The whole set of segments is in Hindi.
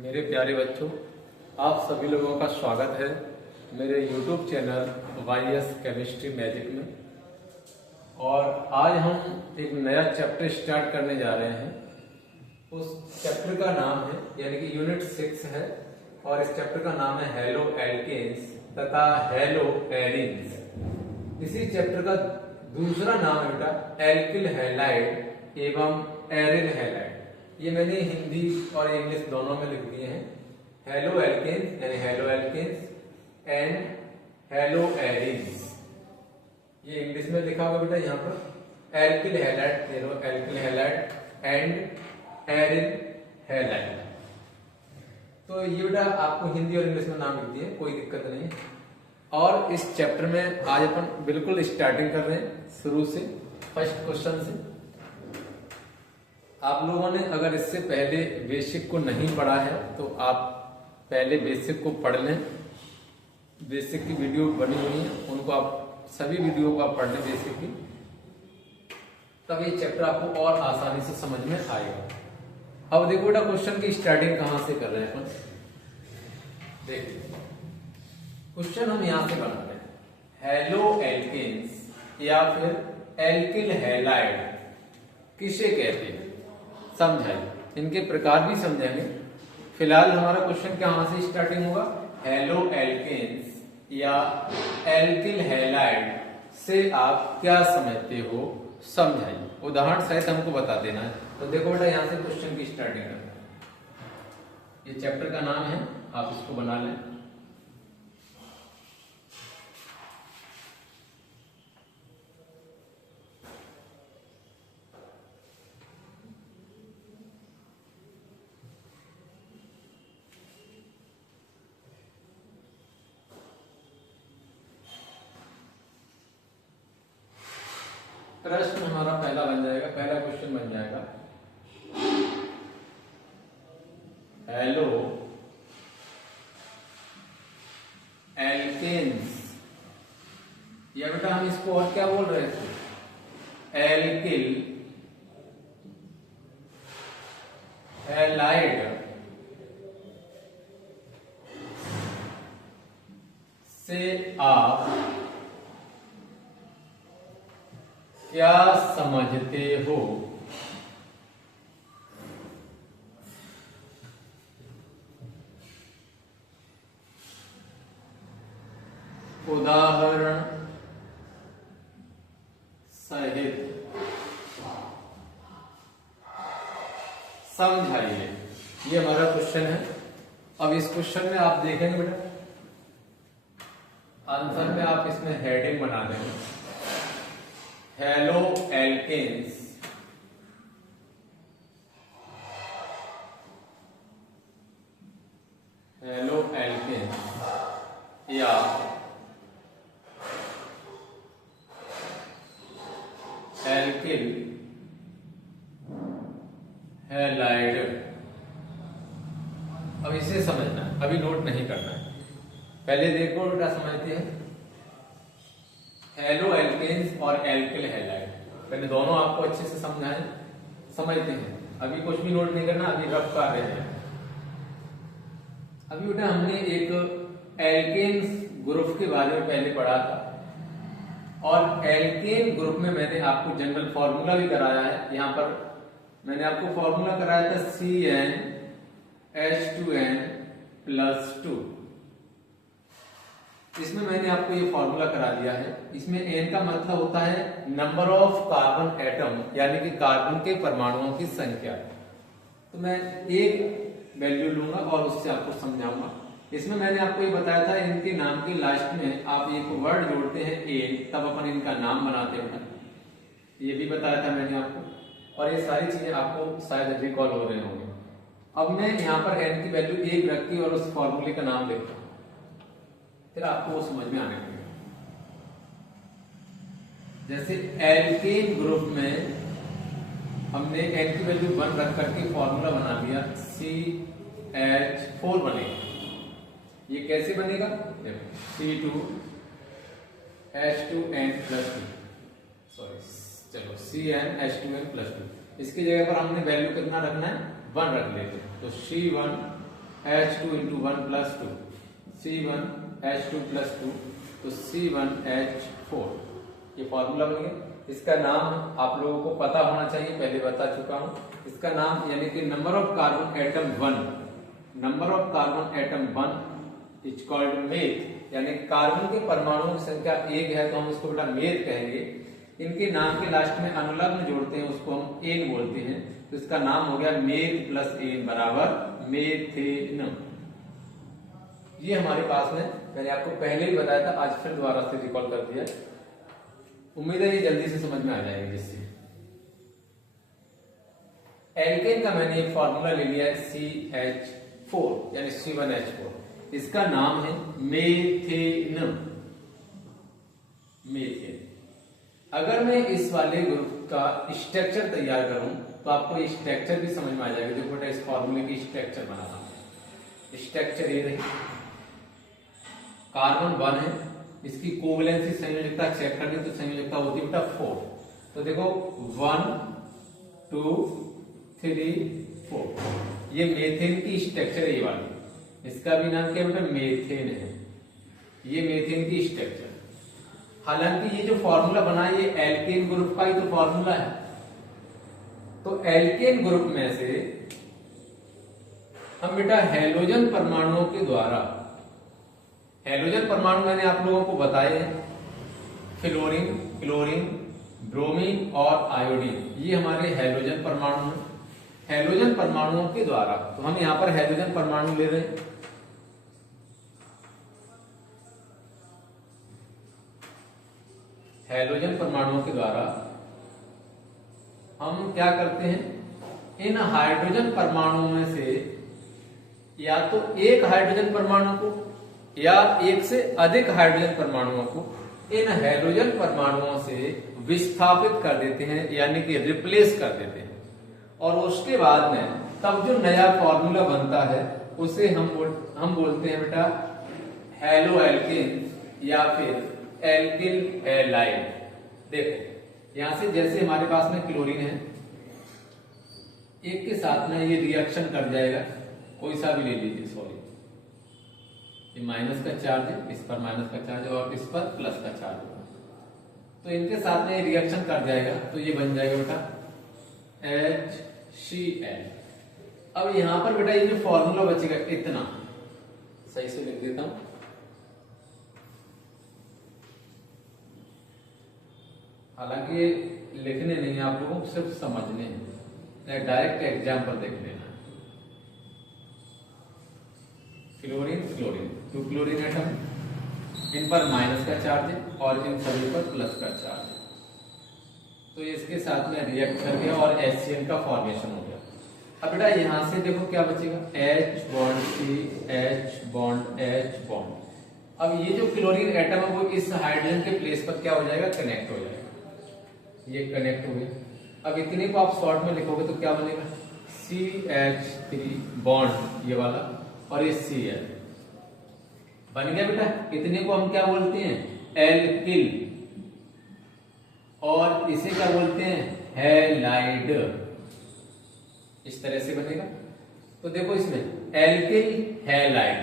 मेरे प्यारे बच्चों, आप सभी लोगों का स्वागत है मेरे YouTube channel YS chemistry magic में। और आज हम एक नया चैप्टर स्टार्ट करने जा रहे हैं। उस चैप्टर का नाम है यानी कि यूनिट 6 है और इस चैप्टर का नाम है हेलो एल्केन्स तथा हेलो एरीन्स। इसी चैप्टर का दूसरा नाम है बेटा एल्किल हैलाइड एवं एरिल हैलाइड। ये मैंने हिंदी और इंग्लिश दोनों में लिख दिए हैं। हेलो एल्केन्स यानी haloalkanes and haloarenes, ये इंग्लिश में लिखा होगा बेटा। यहाँ पर alkyl halide, alkyl halide and aryl halide. तो ये बेटा आपको हिंदी और इंग्लिश में नाम लिख दिए, कोई दिक्कत नहीं है। और इस चैप्टर में आज अपन बिल्कुल स्टार्टिंग कर रहे हैं शुरू से, फर्स्ट क्वेश्चन से। आप लोगों ने अगर इससे पहले बेसिक को नहीं पढ़ा है तो आप पहले बेसिक को पढ़ लें। बेसिक की वीडियो बनी हुई है, उनको आप सभी वीडियो को आप पढ़ लें बेसिक की, तब ये चैप्टर आपको और आसानी से समझ में आएगा। अब देखो बेटा क्वेश्चन की स्टार्टिंग कहां से कर रहे हैं अपन। देखिए क्वेश्चन हम यहां से बनाते हैं, हेलो एल्केन्स या फिर एल्किल हैलाइड किसे कहते हैं, समझाइए। इनके प्रकार भी समझेंगे। फिलहाल हमारा क्वेश्चन कहां से स्टार्टिंग होगा, हेलो एल्केन्स या एल्किल हैलाइड से आप क्या समझते हो, समझाइए। उदाहरण सहित हमको बता देना है। तो देखो बेटा यहां से क्वेश्चन की स्टार्टिंग करते हैं। ये चैप्टर का नाम है, आप इसको बना लें। प्रश्न हमारा पहला बन जाएगा, पहला क्वेश्चन बन जाएगा, हेलो एल्केन्स, या बेटा हम इसको और क्या बोल रहे थे, एल्किल हैलाइड से आप क्या समझते हो। उदाहरण सहित समझाइए। ये हमारा क्वेश्चन है। अब इस क्वेश्चन में आप देखेंगे बेटा आंसर में आप इसमें हेडिंग बना देंगे, हेलो एल्केन्स हेलो एल्केन्स या एल्किल हैलाइड। अब इसे समझना है, अभी नोट नहीं करना है। पहले देखो बेटा समझते हैं हेलो एल्केन्स और एल्किल हैलाइड। पहले दोनों आपको अच्छे से समझाएं, समझते हैं। अभी कुछ भी नोट नहीं करना, अभी रफ कर रहे हैं। अभी बेटा हमने एक एल्केन्स ग्रुप के बारे में पहले पढ़ा था और एल्केन ग्रुप में मैंने आपको जनरल फॉर्मूला भी कराया है। यहां पर मैंने आपको फॉर्मूला कराया था CnH2n+2। इसमें मैंने आपको ये फॉर्मूला करा दिया है। इसमें n का मतलब होता है नंबर ऑफ कार्बन एटम, यानी कि कार्बन के परमाणुओं की संख्या। तो मैं एक वैल्यू लूंगा और उससे आपको समझाऊंगा। इसमें मैंने आपको ये बताया था इनके नाम के लास्ट में आप एक वर्ड जोड़ते हैं ए, तब अपन इनका नाम बनाते हैं। ये भी बताया था मैंने आपको, और ये सारी चीजें आपको शायद रिकॉल हो रहे होंगे। अब मैं यहाँ पर n की वैल्यू 1 रख के और उस फॉर्मूले का नाम लिखता हूं, फिर आपको वो समझ में आने लगेगा। जैसे एल्केन ग्रुप में हमने n की वैल्यू 1 रख करके फॉर्मूला बना दिया, CH4 बनेगा। ये कैसे बनेगा, देखो C2H2n+2, सॉरी चलो CnH2n+2। इसकी जगह पर हमने वैल्यू कितना रखना है, 1 रख लेते हैं। तो C1 H2 इंटू 1+2, C1H2+2, तो C1H4, ये फॉर्मूला बन गया। इसका नाम आप लोगों को पता होना चाहिए, पहले बता चुका हूं। इसका नाम यानी कि number of carbon atom 1, number of carbon atom 1 is called meth, यानी कार्बन के परमाणुओं की संख्या 1 है तो हम उसको बेटा मेथ कहेंगे। इनके नाम के लास्ट में अनुलग्न जोड़ते हैं, उसको हम एन बोलते हैं, तो इसका नाम हो गया मेथ प्लस एन बराबर मेथेन। ये हमारे पास में मैंने आपको पहले ही बताया था, आज फिर दोबारा से रिकॉल कर दिया। उम्मीद है ये जल्दी से समझ में आ जाएगी। जिससे एल्केन का मैंने एक फॉर्मूला ले लिया है CH4 यानी C1H4, इसका नाम है मेथेन, मेथेन। अगर मैं इस वाले ग्रुप का स्ट्रक्चर तैयार करूं तो आपको स्ट्रक्चर भी समझ में आ जाएगा। देखो बेटा इस फॉर्मूले की स्ट्रक्चर बनाना है। स्ट्रक्चर ये रही, कार्बन 1 है, इसकी कोवैलेंसी संयोजकता चेक करनी, तो संयोजकता होती है बेटा 4। तो देखो 1 2 3 4, ये मेथेन की स्ट्रक्चर है ये वाली। इसका भी नाम क्या बेटा मेथेन है, ये मेथेन की स्ट्रक्चर। हालांकि ये जो फॉर्मूला बना ये एल्केन ग्रुप का ही तो फॉर्मूला है। तो एल्केन ग्रुप में से हम बेटा हैलोजन परमाणुओं के द्वारा, हैलोजन परमाणु मैंने आप लोगों को बताए हैं, फ्लोरीन, क्लोरीन, ब्रोमीन और आयोडीन, ये हमारे हैलोजन परमाणु हैं। हैलोजन परमाणुओं के द्वारा, तो हम यहां पर हैलोजन परमाणु ले रहे हैं। हैलोजन परमाणुओं के द्वारा हम क्या करते हैं, इन हाइड्रोजन परमाणुओं में से या तो एक हाइड्रोजन परमाणु को या एक से अधिक हाइड्रोजन परमाणुओं को इन हैलोजन परमाणुओं से विस्थापित कर देते हैं, यानी कि रिप्लेस कर देते हैं। और उसके बाद में तब जो नया फॉर्मूला बनता है उसे हम बोलते हैं बेटा हैलो एल्केन या फिर एल्किल हैलाइड। देखो यहां से जैसे हमारे पास में क्लोरीन है, एक के साथ में ये रिएक्शन कर जाएगा, कोई सा भी ले लीजिए, सॉरी ये माइनस का चार्ज है, इस पर माइनस का चार्ज और इस पर प्लस का चार्ज होगा, तो इनके साथ में ये रिएक्शन कर जाएगा, तो ये बन जाएगा बेटा HCl। अब यहां पर बेटा ये जो फॉर्मूला बचेगा इतना, सही से लिख देता हूं, हालांकि लिखने नहीं है आप लोगों को, सिर्फ समझने हैं, डायरेक्ट एग्जाम्पल देख लेना। Chlorine, chlorine, two chlorine atom, इन पर माइनस का चार्ज है और इन सभी पर प्लस का चार्ज है, तो इसके साथ में रिएक्ट कर गया और HCl का फॉर्मेशन हो गया। अब बेटा यहां से देखो क्या बचेगा, H bond C, H bond H bond. अब ये जो क्लोरीन एटम है वो इस हाइड्रोजन के प्लेस पर क्या हो जाएगा, कनेक्ट हो जाएगा, ये कनेक्ट हो गया। अब इतने को आप शॉर्ट में लिखोगे तो क्या बनेगा, CH3 बॉन्ड ये वाला और ये Cl बन गया बेटा। इतने को हम क्या बोलते हैं, एल्किल, और इसे क्या बोलते हैं, हैलाइड। इस तरह से बनेगा। तो देखो इसमें एल्किल हैलाइड,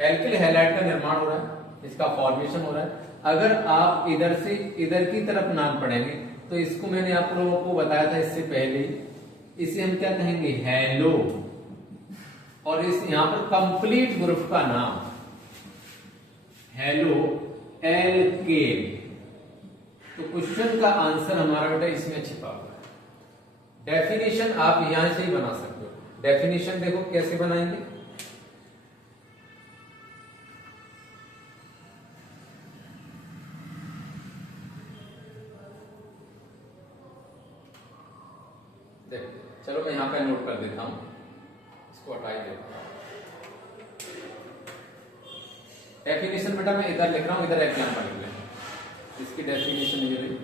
एल्किल हैलाइड का निर्माण हो रहा है, इसका फॉर्मेशन हो रहा है। अगर आप इधर से इधर की तरफ नाम पढ़ेंगे तो इसको मैंने आप लोगों को बताया था इससे पहले, इसे हम क्या कहेंगे, हैलो, और इस यहां पर कंप्लीट ग्रुप का नाम हैलो एल्केन। तो क्वेश्चन का आंसर हमारा बेटा इसमें छिपा हुआ है। डेफिनेशन आप यहां से ही बना सकते हो। डेफिनेशन देखो कैसे बनाएंगे, देखो चलो मैं यहां पे नोट कर देता हूं, इसको हटाई देता हूं। डेफिनेशन बेटा मैं इधर लिख रहा हूं, इधर एग्जाम्पल लिख लें। इसकी डेफिनेशन ये रही,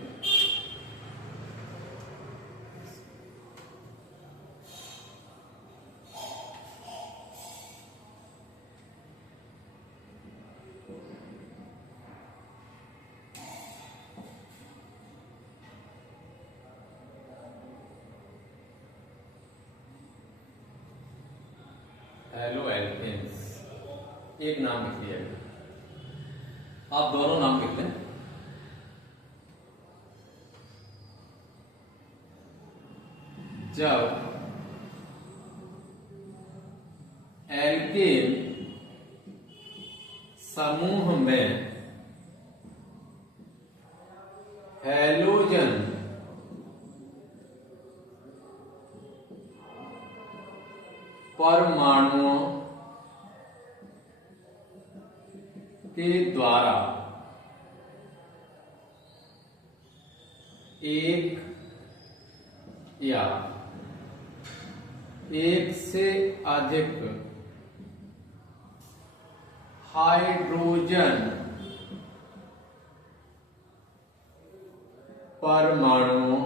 हेलो एल्केन्स, एक नाम लिख लिया, आप दोनों नाम लिख लें। जब एल्केन समूह में हैलोजन परमाणुओं के द्वारा एक या एक से अधिक हाइड्रोजन परमाणुओं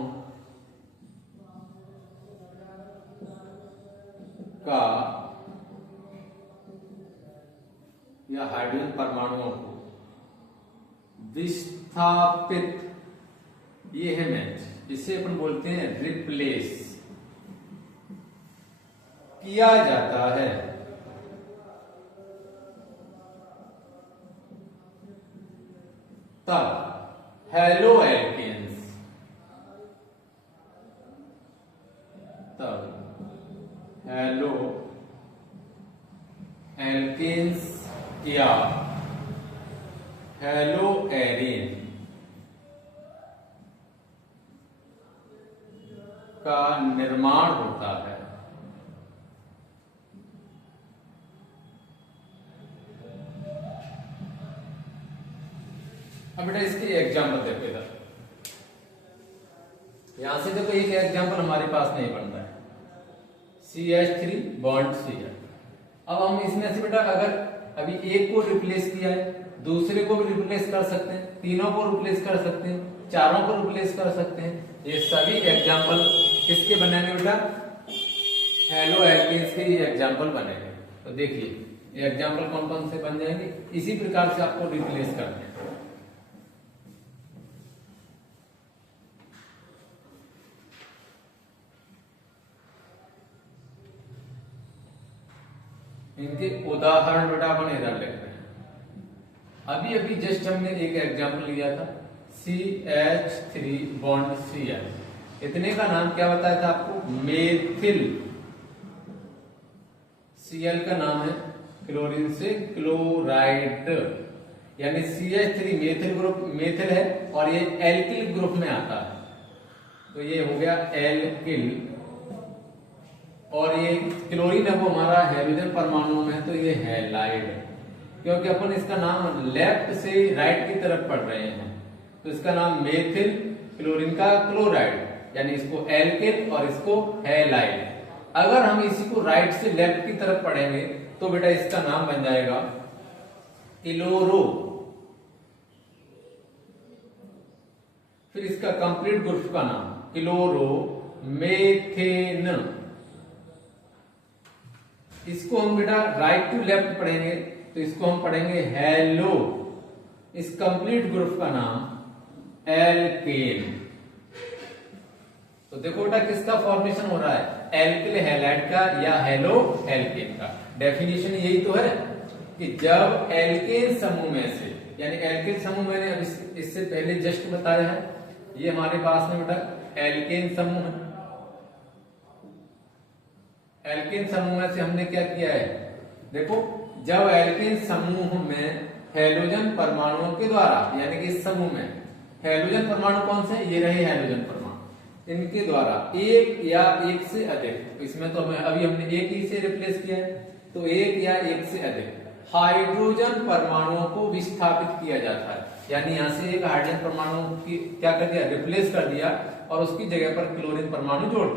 का या हाइड्रोजन परमाणुओं को विस्थापित, ये है मैच, इसे अपन बोलते हैं रिप्लेस किया जाता है, तब हेलो एल्केन्स, तब हेलो एल्केन्स या हेलो एरीन का निर्माण होता है। अब बेटा इसके एग्जाम्पल देखो, इधर यहां से देखो एक एग्जाम्पल हमारे पास नहीं बनता है, CH3 बॉन्ड Cl। अब हम इसमें से बेटा अगर अभी एक को रिप्लेस किया है, दूसरे को भी रिप्लेस कर सकते हैं, तीनों को रिप्लेस कर सकते हैं, चारों को रिप्लेस कर सकते हैं। ये सभी एग्जाम्पल किसके बनेंगे बेटा? हेलो एल्केन्स के ये एग्जाम्पल बनेंगे। तो देखिए एग्जाम्पल कौन कौन से बन जाएंगे, इसी प्रकार से आपको रिप्लेस करते हैं। इनके उदाहरण बेटा अपन इधर लिख रहे हैं। अभी अभी जस्ट हमने एक एग्जाम्पल लिया था CH3 बॉन्ड Cl, इतने का नाम क्या बताया था आपको? मेथिल। Cl का नाम है क्लोरीन से क्लोराइड, यानी CH3 मेथिल ग्रुप, मेथिल है और ये एल्किल ग्रुप में आता है, तो ये हो गया एल्किल। और ये क्लोरीन है वो हमारा हाइड्रोजन परमाणु में है, तो ये हैलाइड, क्योंकि अपन इसका नाम लेफ्ट से राइट की तरफ पढ़ रहे हैं, तो इसका नाम मेथिल, क्लोरीन का क्लोराइड, यानी इसको एल्किल और इसको हैलाइड। अगर हम इसी को राइट से लेफ्ट की तरफ पढ़ेंगे तो बेटा इसका नाम बन जाएगा क्लोरो। फिर इसका कंप्लीट ग्रुप का नाम क्लोरो मेथेन। इसको हम बेटा राइट टू लेफ्ट पढ़ेंगे तो इसको हम पढ़ेंगे हेलो। इस कंप्लीट ग्रुप का नाम एल्केन। तो देखो बेटा किसका फॉर्मेशन हो रहा है? एल्किल हैलाइड का या हेलो एल्केन का। डेफिनेशन यही तो है कि जब एल्केन समूह में से, यानी एल्किल समूह मैंने इससे पहले जस्ट बताया है, ये हमारे पास में बेटा एल्केन समूह है। एल्केन समूह से हमने क्या किया है? देखो जब एल्केन समूह में हैलोजन परमाणुओं के द्वारा, यानी कि इस समूह में हैलोजन परमाणु कौन से? ये रहे हैलोजन परमाणु, इनके द्वारा एक या एक से अधिक, तो इसमें तो अभी हमने एक ही से रिप्लेस किया है, तो एक या एक से अधिक हाइड्रोजन परमाणुओं को विस्थापित किया जाता है। यानी यहां से एक हाइड्रोजन परमाणु की क्या कर दिया? रिप्लेस कर दिया और उसकी जगह पर क्लोरीन परमाणु जोड़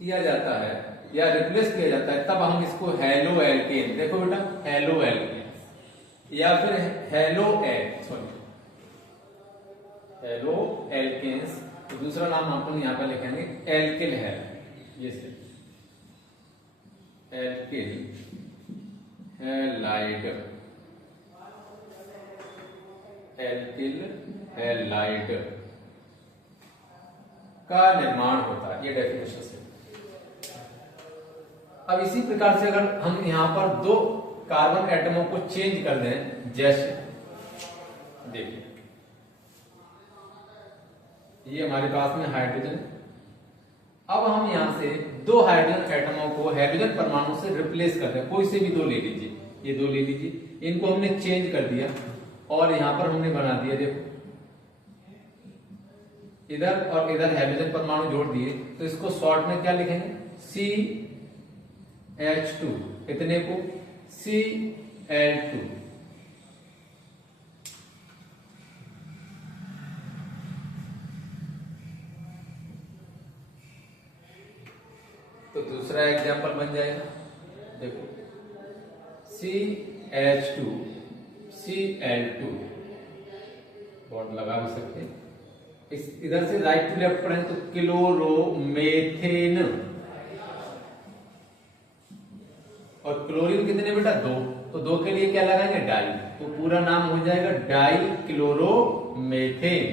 दिया जाता है या रिप्लेस किया जाता है, तब हम इसको हेलो एल्केन, देखो बेटा हेलो एल्केन या फिर हेलो एल्केन्स। तो दूसरा नाम अपन यहां पर लिखेंगे एल्किल है, ये से एल्किल हैलाइड, एल्किल हैलाइड का निर्माण होता है। ये डेफिनेशन से अब इसी प्रकार से अगर हम यहाँ पर दो कार्बन एटमों को चेंज कर दें, जैसे देखिए ये हमारे पास में हाइड्रोजन है। अब हम यहां से दो हाइड्रोजन एटमों को हाइड्रोजन परमाणु से रिप्लेस कर दें, कोई से भी दो ले लीजिए, ये दो ले लीजिए, इनको हमने चेंज कर दिया और यहां पर हमने बना दिया, देखो इधर और इधर हाइड्रोजन परमाणु जोड़ दिए, तो इसको शॉर्ट में क्या लिखेंगे, CH2, इतने को Cl2। तो दूसरा एग्जांपल बन जाएगा, देखो CH2 Cl2, बॉन्ड लगा भी सकते हैं। इस इधर से राइट टू लेफ्ट पढ़ें तो क्लोरोमेथेन, और क्लोरीन कितने बेटा, दो, तो दो के लिए क्या लगाएंगे, डाई, तो पूरा नाम हो जाएगा dichloromethane.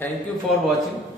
Thank you for watching.